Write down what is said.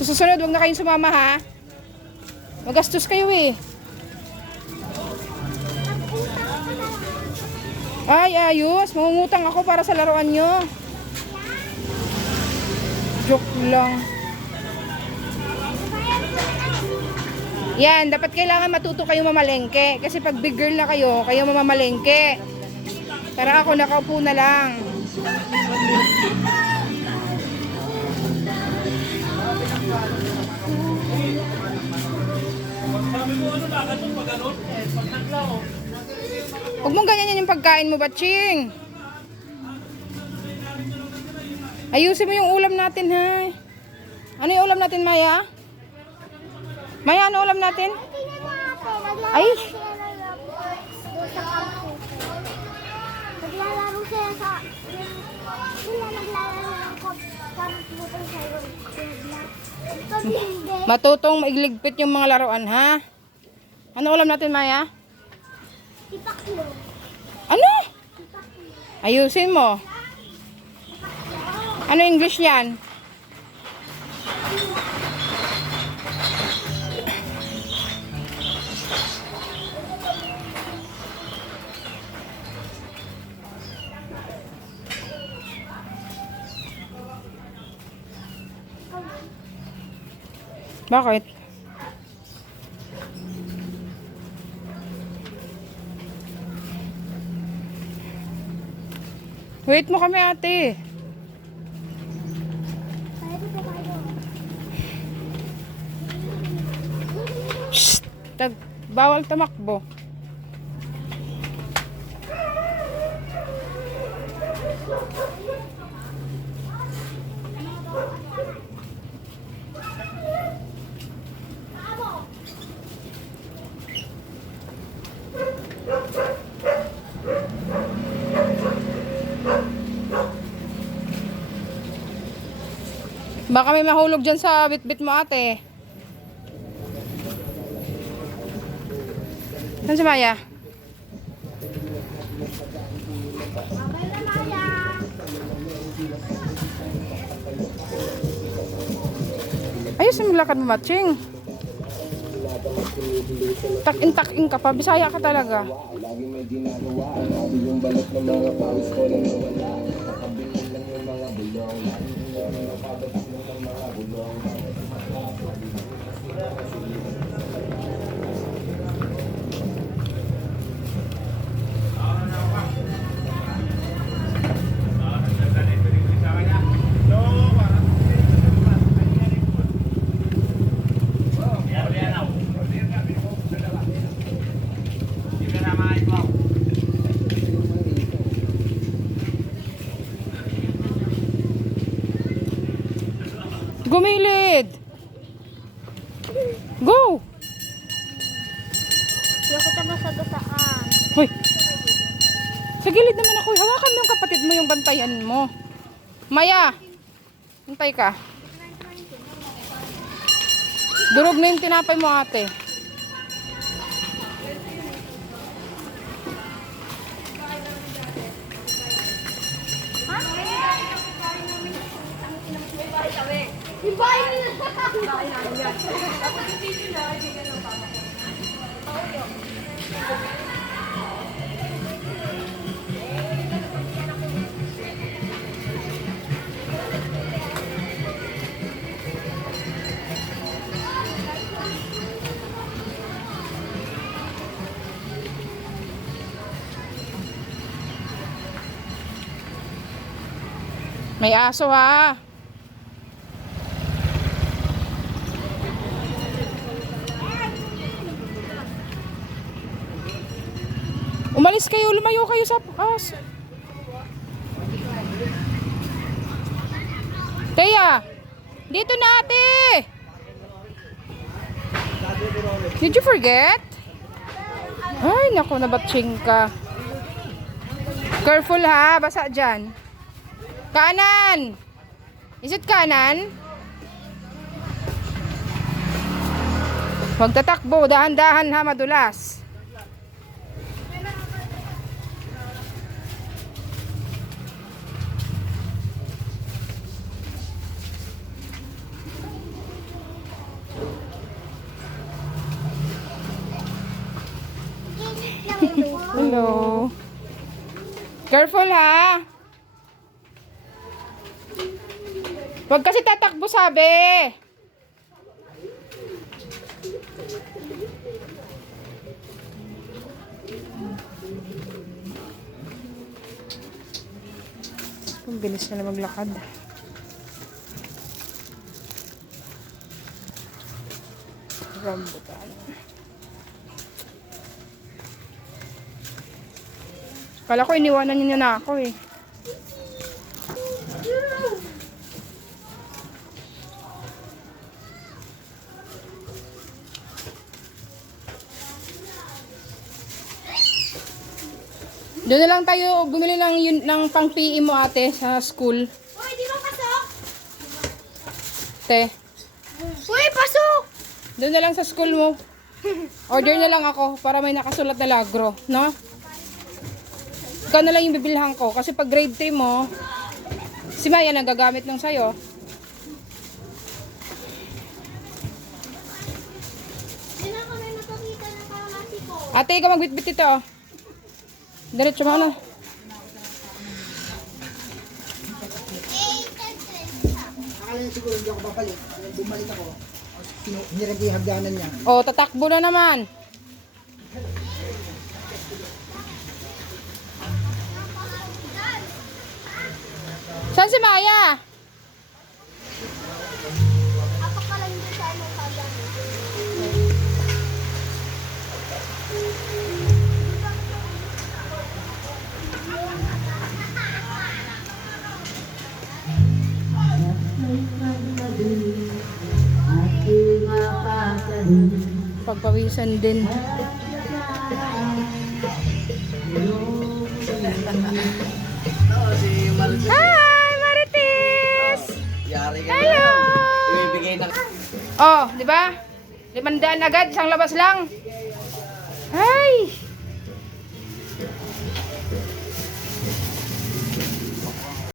Sa susunod, huwag na kayong sumama ha. Magastos kayo eh. Ay, ayos. Mangungutang ako para sa laruan nyo. Joke lang. Yan, dapat kailangan matuto kayo mamalengke. Kasi pag big girl na kayo, kayo mamamalengke. Para ako nakaupo na lang. Huwag mong ganyan yung pagkain mo, Batching. Ayusin mo yung ulam natin, ha? Ano yung ulam natin, Maya? Maya, ano ulam natin? Ay! Naglalaro sila sa... Sila naglalaro ng kop. Tapos butong sa road. Pag hindi, Matutong maigligpit yung mga laruan, ha? Ano ulam natin, Maya? ipaklo. Ano? Ayusin mo. Ano English yan? Bakit? Wait mo kami ate. Shh! Tag, bawal tamakbo. Baka may mahulog dyan sa bitbit mo ate. Saan si Maya? Babay na Maya. Ayos yung lakad mo, Matching. Tak-in-tak-in ka pa. Bisaya ka talaga. Lagi may ginagawa Grabe yung balat ng mga pawis ko lang nawala Gumilid! Go! Yung kita masagasaan. Hoy! Sa gilid naman ako. Hawakan mo yung kapatid mo yung bantayan mo. Maya! Hintay ka. Durog na yung tinapay mo ate. May aso ha. Umalis kayo, lumayo kayo sa aso. Teya, dito na ate. Did you forget? Ay, naku, nabatching ka. Careful ha, basa dyan. Kanan! Is it kanan? Huwag tatakbo, dahan-dahan ha, madulas. Hello. Careful ha. Huwag kasi tatakbo sabi. Ang bilis na maglakad. Rambutan. Kala ko iniwanan niyo na ako eh. Doon na lang tayo bumili ng, yun, ng pang PE mo ate sa school. Uy, di ba pasok? Te, Uy, pasok! doon na lang sa school mo. Order na lang ako para may nakasulat na lagro, no? Ikaw na lang yung bibilhan ko kasi pag grade 3 mo, si Maya nang gagamit ng sayo. Ate, ikaw magbitbit ito. Diretso mo na. Akala niya siguro hindi ako babalik. Bumalik ako. Ko yung hagdanan niya. Oh, tatakbo na naman. Saan si Maya? Apak ka lang dito sa ano kagan. Pagpawisan din. Oh, di ba? Limandaan agad, isang labas lang. Ay!